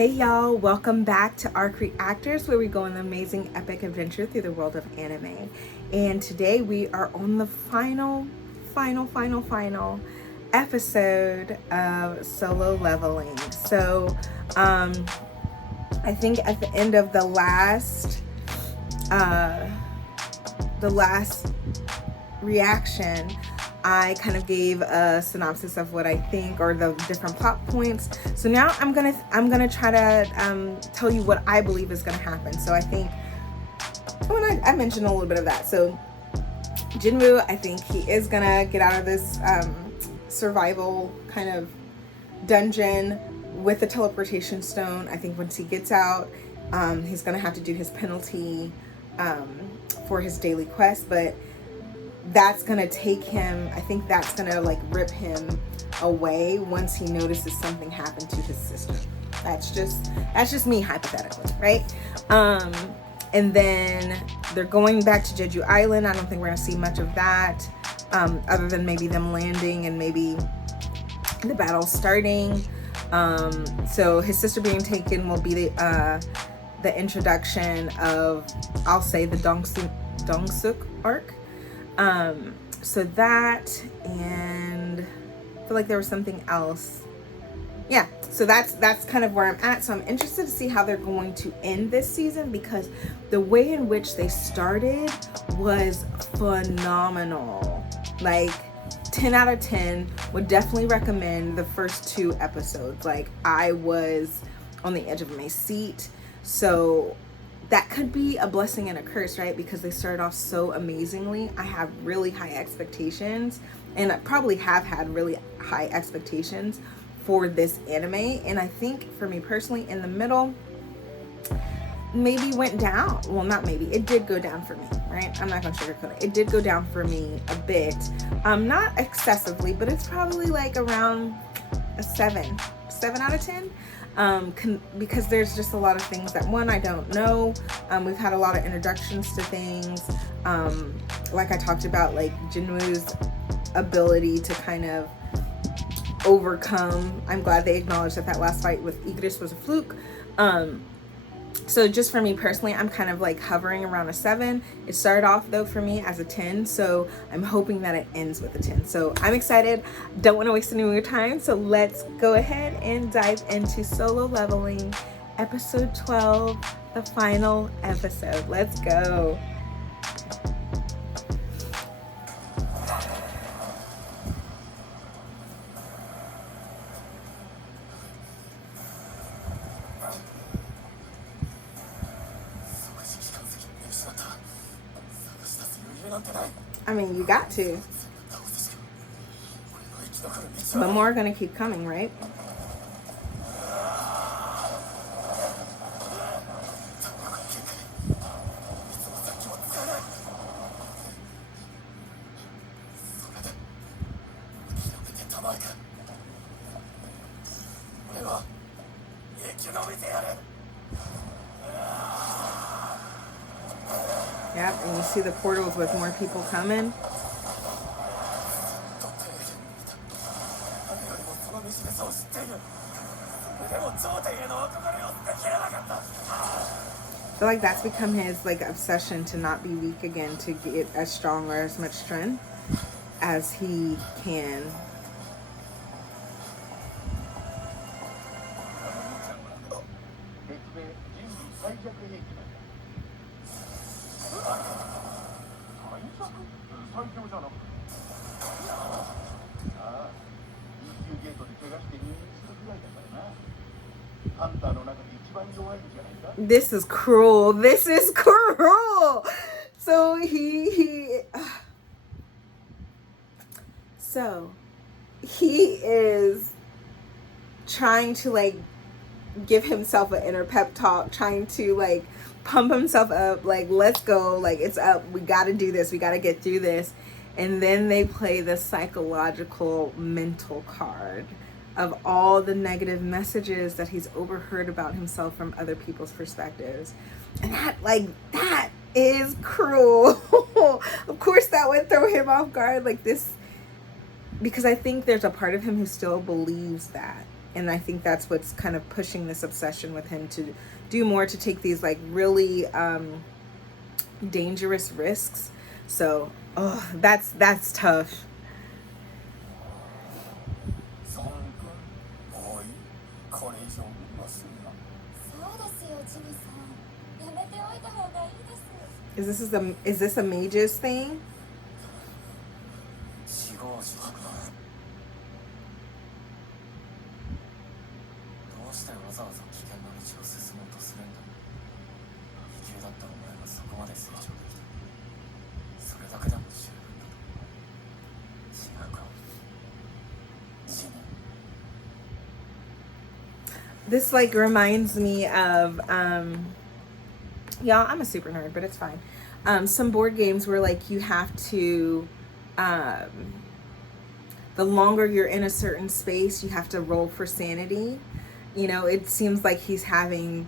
Hey y'all, welcome back to A.R.C, where we go on an amazing epic adventure through the world of anime. And today we are on the final episode of Solo Leveling. So I think at the end of the last reaction, I kind of gave a synopsis of what I think, or the different plot points. So now I'm gonna try to tell you what I believe is gonna happen. So I think I mentioned a little bit of that. So Jinwoo, I think he is gonna get out of this survival kind of dungeon with the teleportation stone. I think once he gets out, he's gonna have to do his penalty for his daily quest, but that's gonna take him, I think that's gonna like rip him away once he notices something happened to his sister. That's just me hypothetically, right? And then they're going back to Jeju Island. I don't think we're gonna see much of that, other than maybe them landing and maybe the battle starting. So his sister being taken will be the introduction of, I'll say, the Dongsuk arc. So that, and I feel like there was something else. Yeah, so that's kind of where I'm at. So I'm interested to see how they're going to end this season, because the way in which they started was phenomenal. Like 10 out of 10, would definitely recommend the first 2 episodes. Like, I was on the edge of my seat. So that could be a blessing and a curse, right? Because they started off so amazingly. I have really high expectations, and I probably have had really high expectations for this anime. And I think for me personally, in the middle, maybe went down. Well, not maybe, it did go down for me, right? I'm not gonna sugarcoat it. It did go down for me a bit. Not excessively, but it's probably like around a 7 out of 10. Because there's just a lot of things that, one, I don't know. We've had a lot of introductions to things, like I talked about, like Jinwoo's ability to kind of overcome. I'm glad they acknowledged that last fight with Igris was a fluke. So just for me personally, I'm kind of like hovering around a 7. It started off though for me as a 10, so I'm hoping that it ends with a 10. So I'm excited. Don't want to waste any more time. So let's go ahead and dive into Solo Leveling episode 12, the final episode. Let's go. I mean, you got to. But more are gonna keep coming, right? Yep, and you see the portals with more people coming. I feel like that's become his like obsession, to not be weak again, to get as strong or as much strength as he can. This is cruel. This is cruel. So he is trying to like give himself an inner pep talk, trying to like pump himself up, like, let's go, like, it's up, we got to do this, we got to get through this. And then they play the psychological mental card of all the negative messages that he's overheard about himself from other people's perspectives. And that is cruel. Of course that would throw him off guard, like this, because I think there's a part of him who still believes that, And I think that's what's kind of pushing this obsession with him to do more, to take these like really dangerous risks. So, oh, that's tough. Is this a mage's thing? This like reminds me of y'all, I'm a super nerd, but it's fine. Some board games where like you have to the longer you're in a certain space, you have to roll for sanity. You know, it seems like he's having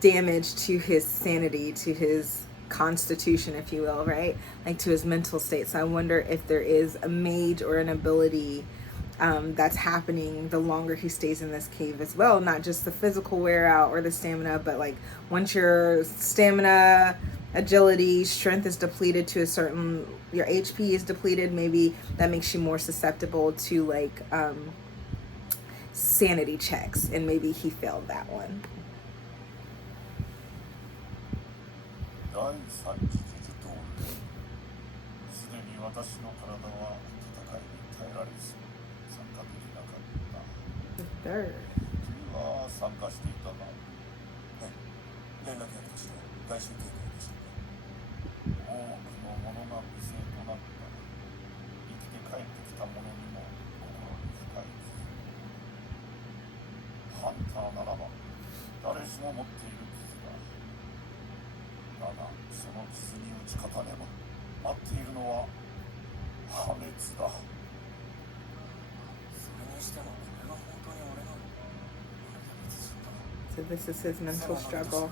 damage to his sanity, to his constitution, if you will, right? Like to his mental state. So I wonder if there is a mage or an ability that's happening the longer he stays in this cave as well. Not just the physical wear out or the stamina, but like once your stamina, agility, strength is depleted to a certain, your HP is depleted, maybe that makes you more susceptible to like sanity checks, and maybe he failed that one. The third. So this is his mental struggle.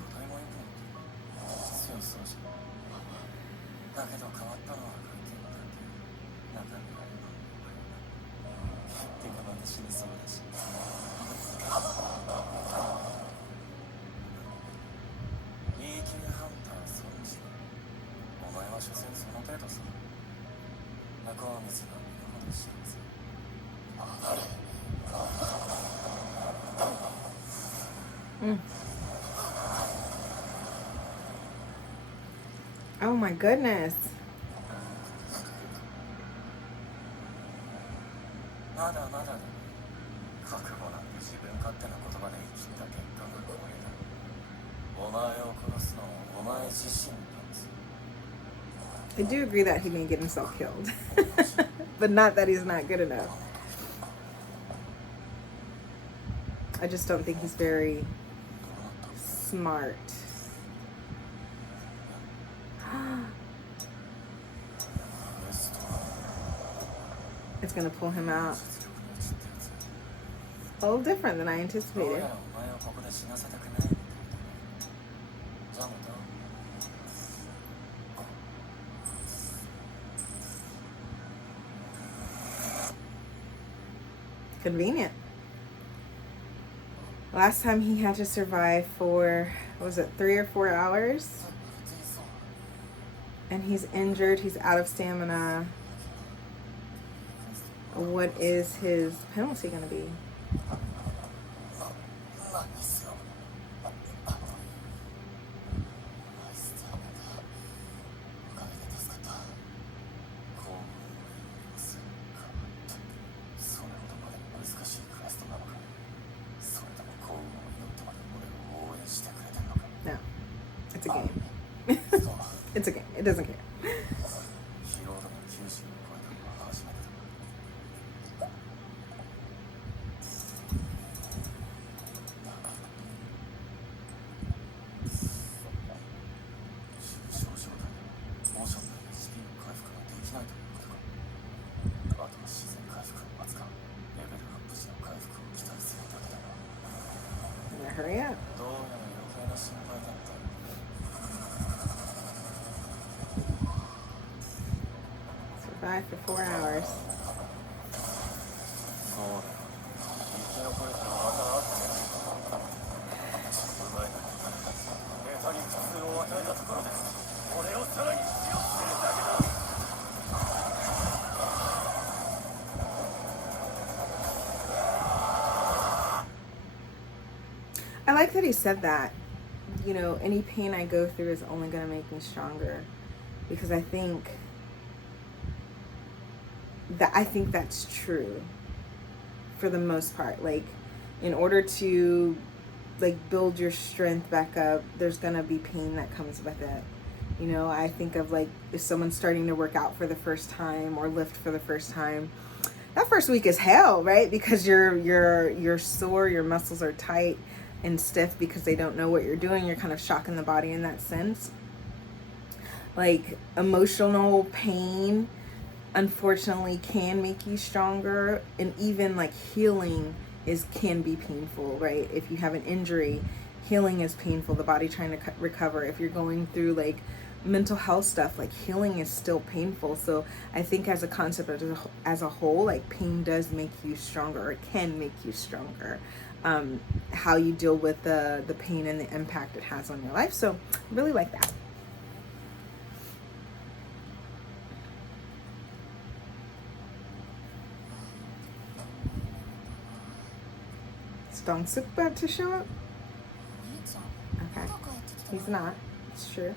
Oh my goodness. I do agree that he may get himself killed, but not that he's not good enough. I just don't think he's very smart. It's gonna pull him out. A little different than I anticipated. Convenient. Last time he had to survive for, what was it, 3 or 4 hours? And he's injured, he's out of stamina. What is his penalty going to be? No, it's a game. It's a game. It doesn't care. Hurry up. Survive for 4 hours. like that he said that. You know, any pain I go through is only going to make me stronger, because I think that's true for the most part. Like, in order to like build your strength back up, there's going to be pain that comes with it. You know, I think of like if someone's starting to work out for the first time or lift for the first time, that first week is hell, right? Because you're sore, your muscles are tight and stiff because they don't know what you're doing. You're kind of shocking the body in that sense. Like, emotional pain, unfortunately, can make you stronger, and even like healing can be painful, right? If you have an injury, healing is painful. The body trying to recover. If you're going through like mental health stuff, like, healing is still painful. So I think as a concept, as a whole, like, pain does make you stronger, or it can make you stronger. How you deal with the pain and the impact it has on your life. So I really like that. Is Dong-suk about to show up? Okay. He's not. It's true.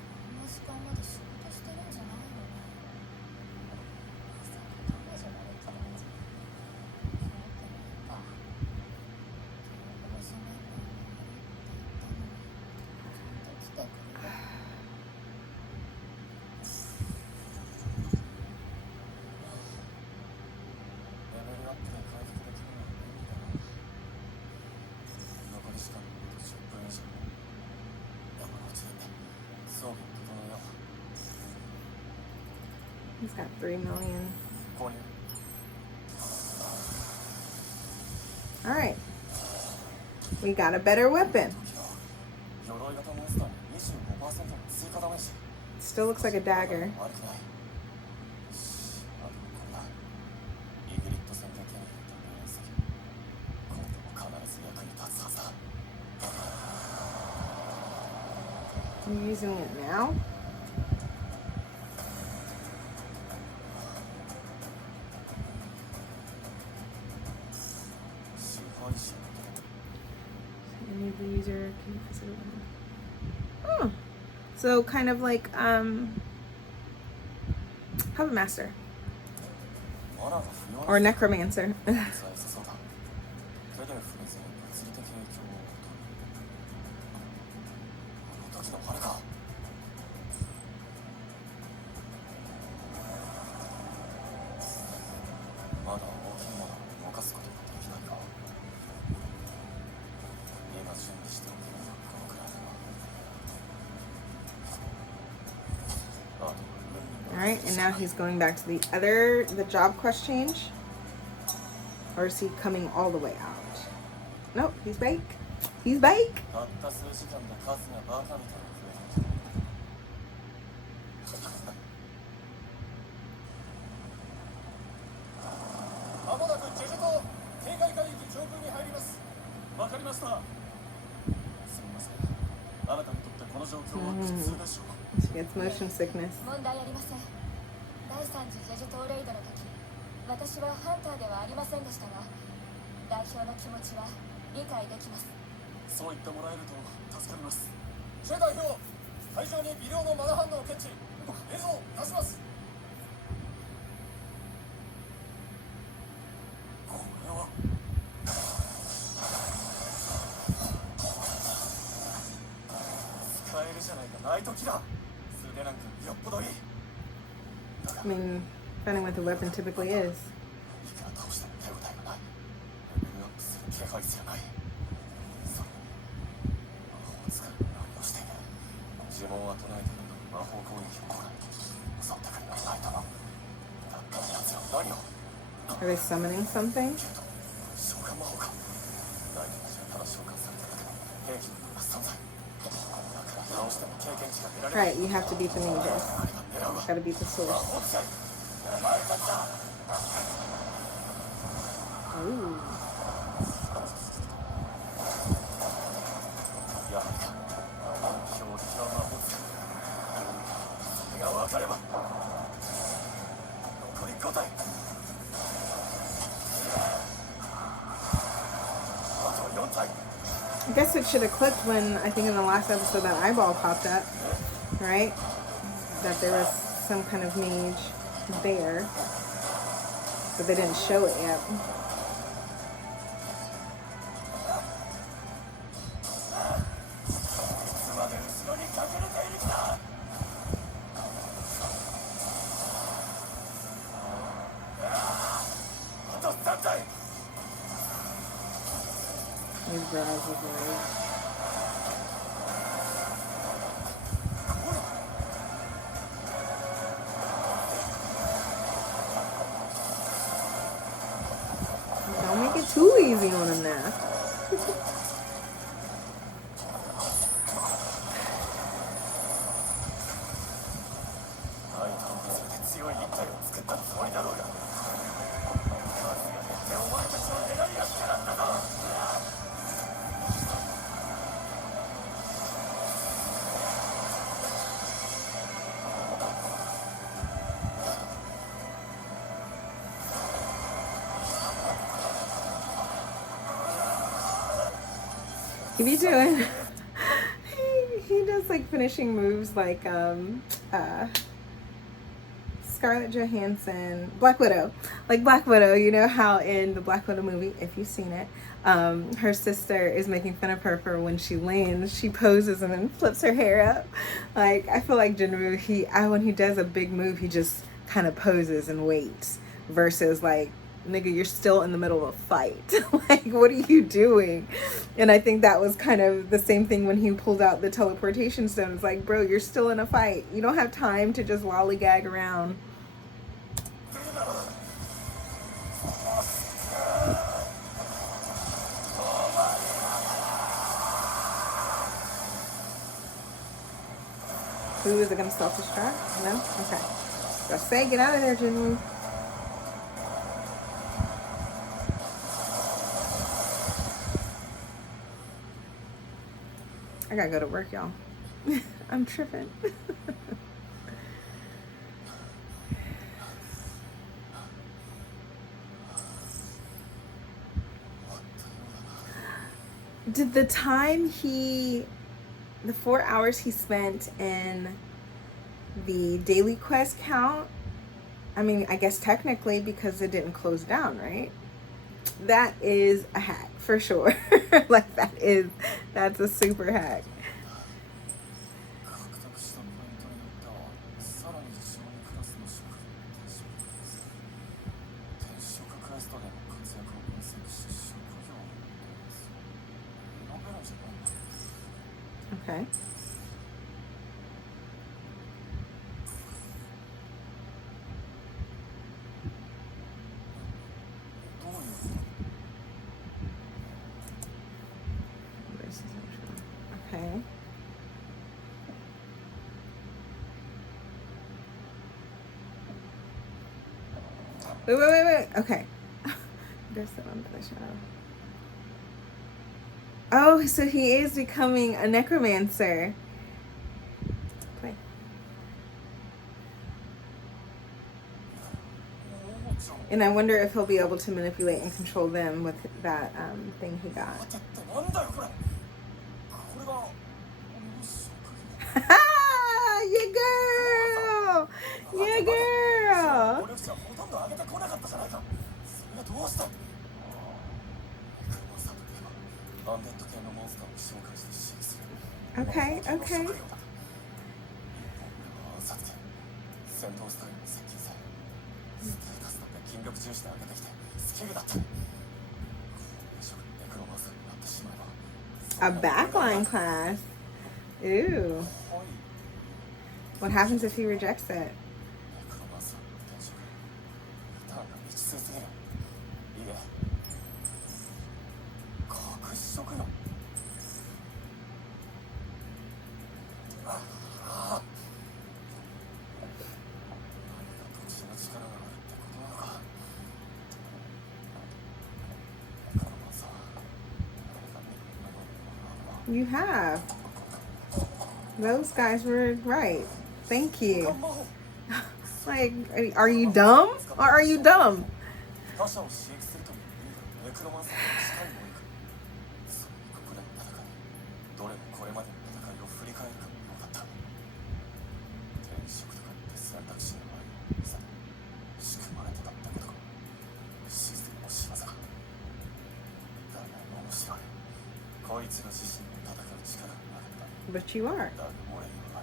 He's got 3 million. All right. We got a better weapon. Still looks like a dagger. Are you using it now? The user can facilitate. Oh, so kind of like Puppet Master or Necromancer. Alright, and now he's going back to the job quest change. Or is he coming all the way out? Nope, he's back. He's back. She gets motion sickness. 私はハンターではありませんでしたが、代表の気持ちは理解できます。そう言ってもらえると助かります。シェ代表、会場に微量のマナハンドを検知、映像を出します。これは使えるじゃないか、ナイトキラー。素手なんかよっぽどいい。I mean, depending what the weapon typically is. Are they summoning something? Right, you have to beat the mages. Gotta beat the source. Ooh. I guess it should have clicked when, I think in the last episode, that eyeball popped up, right? That there was some kind of mage there, but they didn't show it yet. His brows look like... Don't make it too easy on him now. He be doing. he does like finishing moves like Scarlett Johansson, Black Widow, like Black Widow. You know how in the Black Widow movie, if you've seen it, her sister is making fun of her for when she lands, she poses and then flips her hair up. Like I feel like Jinwoo, when he does a big move, he just kind of poses and waits. Versus like, nigga, you're still in the middle of a fight. Like, what are you doing? And I think that was kind of the same thing when he pulled out the teleportation stone. It's like, bro, you're still in a fight. You don't have time to just lollygag around. Ooh, is it gonna self-destruct? No? Okay. Just say, get out of there, Jinwoo. I gotta go to work, y'all. I'm tripping. Did the time the 4 hours he spent in the daily quest count? I mean, I guess technically because it didn't close down, right? That is a hack for sure. Like that's a super hack. Okay. Okay. Wait. Okay. There's the one for the show. Oh, so he is becoming a necromancer. Play. And I wonder if he'll be able to manipulate and control them with that thing he got. Yeah, girl! Yeah, girl! Okay. A backline class. Ooh. What happens if he rejects it? You have. Those guys were right. Thank you. Like, are you dumb? Or are you dumb? But you are. だが俺には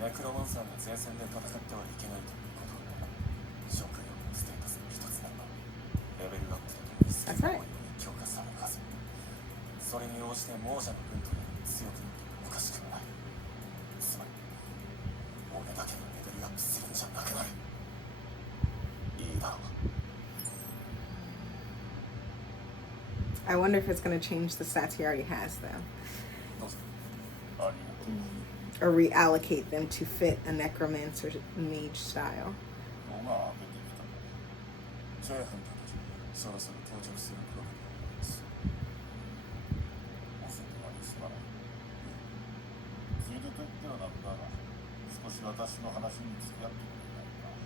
ネクロマンサーが前線で戦ってはいけないということを職業のステータスの一つならばレベルアップとともにスキルのように強化されるはず。それに応じて亡者の軍という強くなってもおかしくはない。つまり俺だけがレベルアップするんじゃなくなる。いいだろう。 I wonder if it's going to change the stats he already has, though. どうぞ。ありがとう。 Or reallocate them to fit a necromancer mage style. おが出てきた。ジェイハンタたちそろそろ到着する頃に思います。お世話にすまない。ついでと言ってはなんだが、少し私の話に付き合ってくれないか。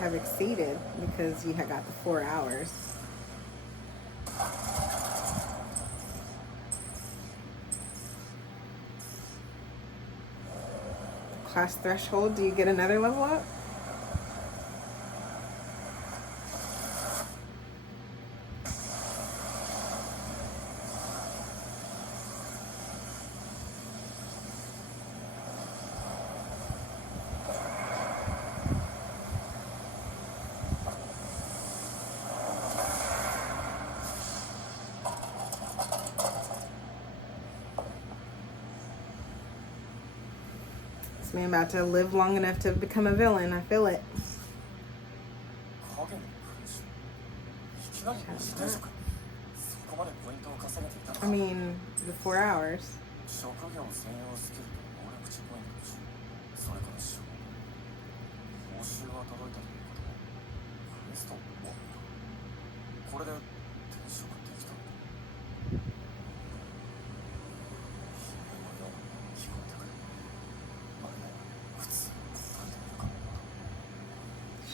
Have exceeded because you had got the 4 hours. Class threshold, do you get another level up? This man about to live long enough to become a villain. I feel it. I mean, the 4 hours.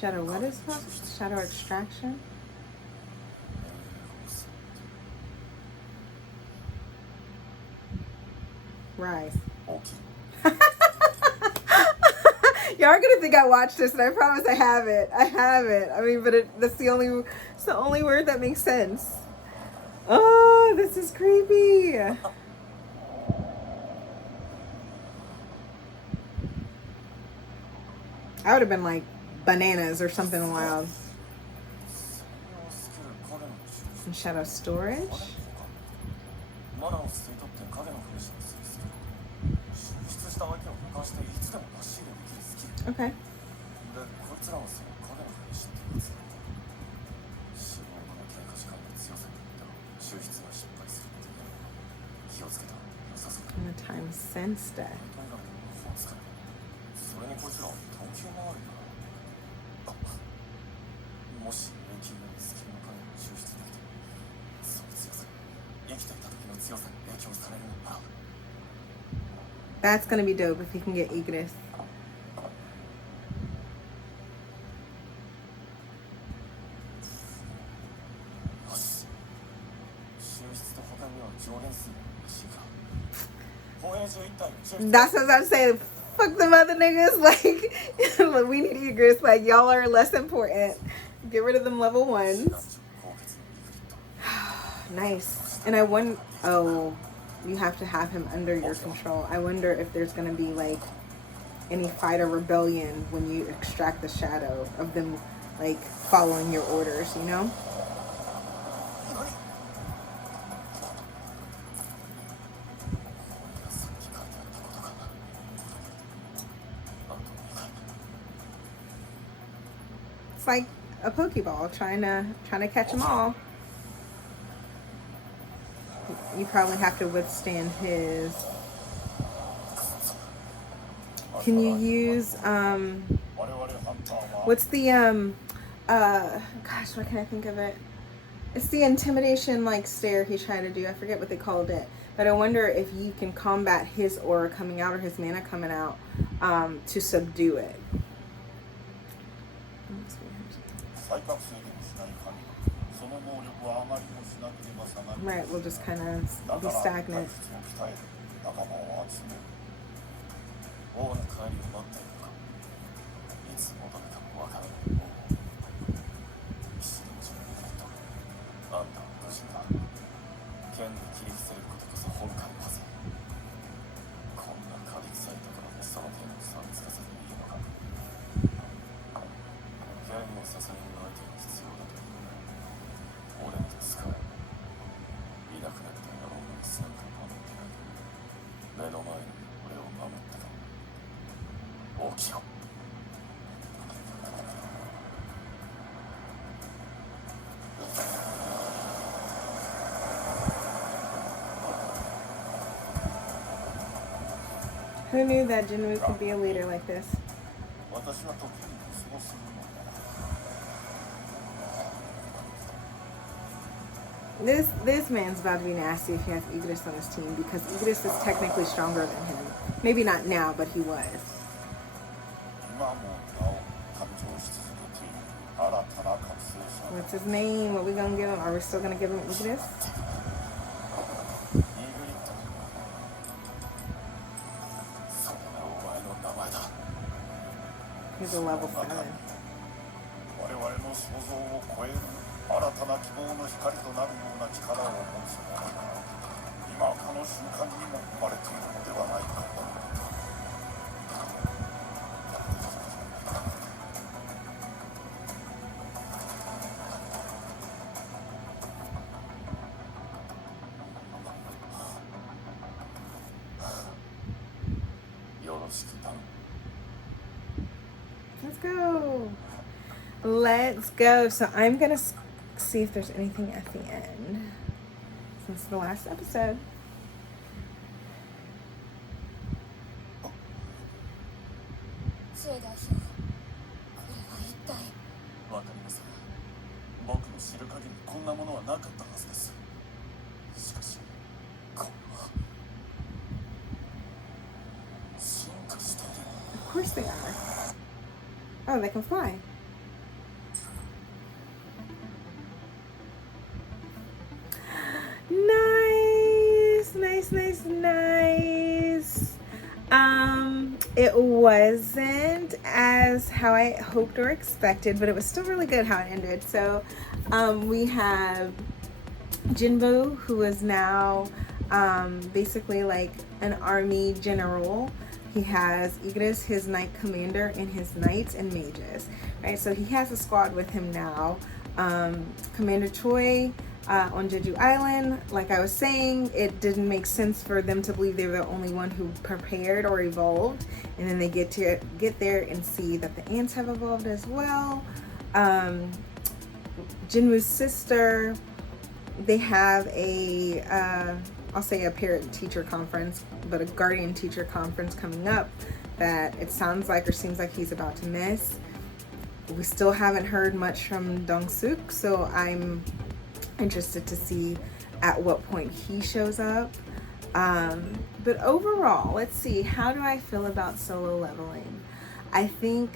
Shadow, what is that? Shadow extraction? Rise. Y'all are gonna think I watched this, and I promise I haven't. I haven't. I mean, but it's the only word that makes sense. Oh, this is creepy. I would have been like bananas or something wild. And shadow storage. Okay. And the time sense deck. That's gonna be dope if he can get Igris. That's what I'm saying. Fuck them other niggas. Like, we need Igris. Like, y'all are less important. Get rid of them level ones. Nice. And I wonder, oh, you have to have him under your control. I wonder if there's gonna be like any fight or rebellion when you extract the shadow of them, like following your orders, you know? It's like a Pokeball trying to catch them all. You probably have to withstand his. Can you use what's the gosh, why can't I think of it? It's the intimidation like stare he tried to do. I forget what they called it. But I wonder if you can combat his aura coming out or his mana coming out to subdue it. Right, we'll just kind of be stagnant. 王の帰りを待っているのか。いつ戻るかもわからない王。騎士の準備だと。あんたは無人だ。剣で切り伏せることこそ本会のはず。こんなカビ臭いところでその剣を差をつかせていいのか。剣を支える相手が必要だという。俺に使え。いなくなった野郎の背中を守ってない。目の前に俺を守ってた。起きろ。Who knew that Jinwoo could be a leader like this? 私は時にそうするのだ。This man's about to be nasty if he has Igris on his team, because Igris is technically stronger than him. Maybe not now, but he was. 今もなお誕生し続けている新たな覚醒者。 What's his name? What we gonna give him? Are we still gonna give him Igris? イグリット。それがお前の名前だ。 He's a level 7. 我々の想像を超える新たな希望の光となるような力を持つ者が今この瞬間にも生まれているのではないか。よろしく頼む。 Let's go. Let's go. So I'm gonna see if there's anything at the end, since the last episode. J代表、これは一体。わかりません。僕の知る限りこんなものはなかったはずです。しかし、これは進化している。 Of course they are. Oh, they can fly. Nice, nice, nice, nice. It wasn't as how I hoped or expected, but it was still really good how it ended. So, we have Jinwoo, who is now basically like an army general. He has Igris, his knight commander, and his knights and mages, right? So he has a squad with him now. Commander Choi on Jeju Island, like I was saying, it didn't make sense for them to believe they were the only one who prepared or evolved, and then they get there and see that the ants have evolved as well. Jinwoo's sister, they have a I'll say a parent-teacher conference, but a guardian-teacher conference coming up that it sounds like or seems like he's about to miss. We still haven't heard much from Dong-suk, so I'm interested to see at what point he shows up. But overall, let's see, how do I feel about solo leveling? I think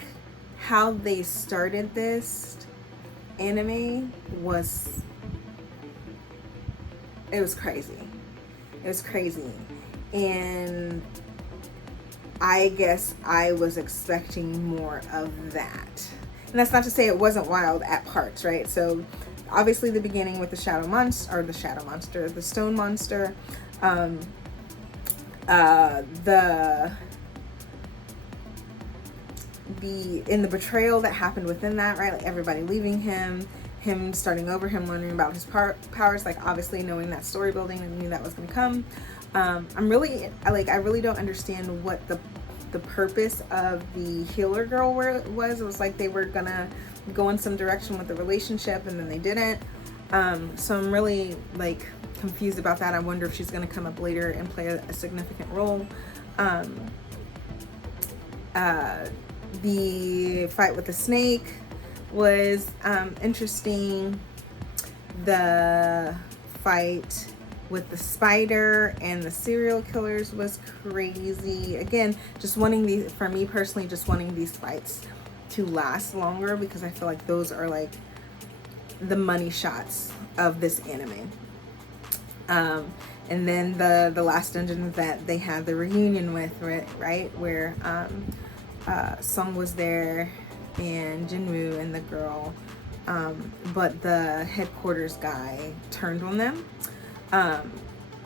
how they started this anime was crazy. It was crazy, and I guess I was expecting more of that. And that's not to say it wasn't wild at parts, right? So obviously the beginning with the stone monster, the betrayal that happened within that, right? Like everybody leaving him starting over, him learning about his powers, like obviously knowing that story building and knew that was going to come. I really don't understand what the purpose of the healer girl was. It was like they were gonna go in some direction with the relationship and then they didn't. So I'm really like confused about that. I wonder if she's gonna come up later and play a significant role. The fight with the snake was interesting. The fight with the spider and the serial killers was crazy. Again, just wanting these, for me personally, just wanting these fights to last longer, because I feel like those are like the money shots of this anime. And And then the last dungeon that they had the reunion with, right, where Song was there and Jinwoo and the girl, but the headquarters guy turned on them.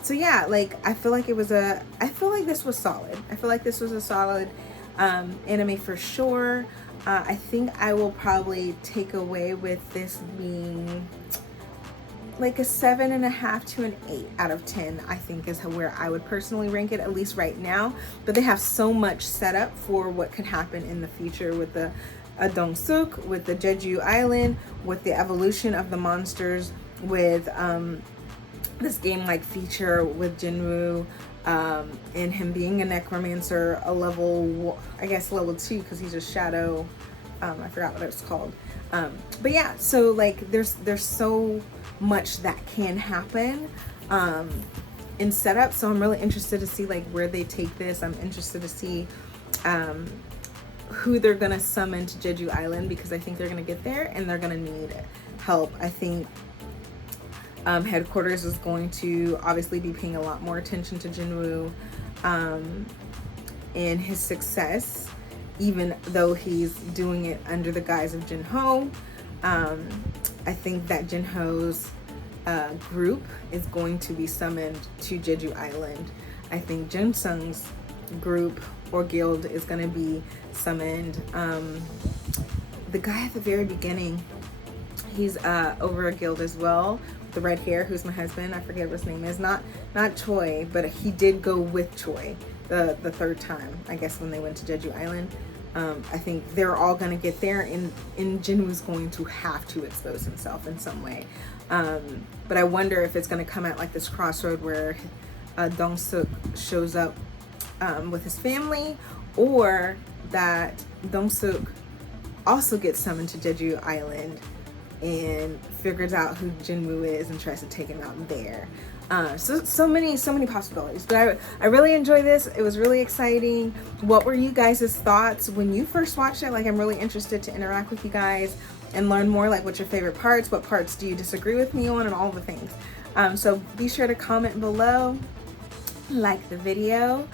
So yeah, like I feel like this was solid. I feel like this was a solid anime for sure. I think I will probably take away with this being like a 7.5 to an 8 out of 10, I think is where I would personally rank it, at least right now. But they have so much set up for what could happen in the future with the Dong-suk, with the Jeju Island, with the evolution of the monsters, with this game-like feature with Jinwoo, and him being a necromancer, a level, I guess level 2, because he's a shadow, I forgot what it's called. But yeah, so like there's so much that can happen in setup, so I'm really interested to see like where they take this. I'm interested to see who they're gonna summon to Jeju Island, because I think they're gonna get there and they're gonna need help. I think headquarters is going to obviously be paying a lot more attention to Jinwoo and his success, even though he's doing it under the guise of Jinho. I think that Jinho's group is going to be summoned to Jeju Island. I think Jinsung's group or guild is going to be summoned. The guy at the very beginning, he's over a guild as well, with the red hair, who's my husband. I forget what his name is. Not Choi, but he did go with Choi the third time, I guess, when they went to Jeju Island. I think they're all going to get there, and Jinwoo's going to have to expose himself in some way. But I wonder if it's going to come at like this crossroad where Dong-suk shows up with his family, or that Dong-suk also gets summoned to Jeju Island and figures out who Jinwoo is and tries to take him out there. So many possibilities, but I really enjoy this. It was really exciting. What were you guys' thoughts when you first watched it? Like, I'm really interested to interact with you guys and learn more, like what's your favorite parts, what parts do you disagree with me on, and all the things. So be sure to comment below, like the video,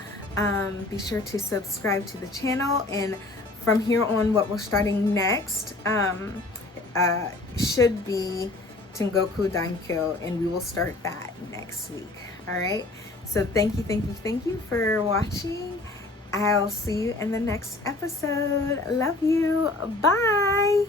be sure to subscribe to the channel, and from here on, what we're starting next should be Tengoku Dankyo, and we will start that next week. All right, so thank you for watching. I'll see you in the next episode. Love you. Bye.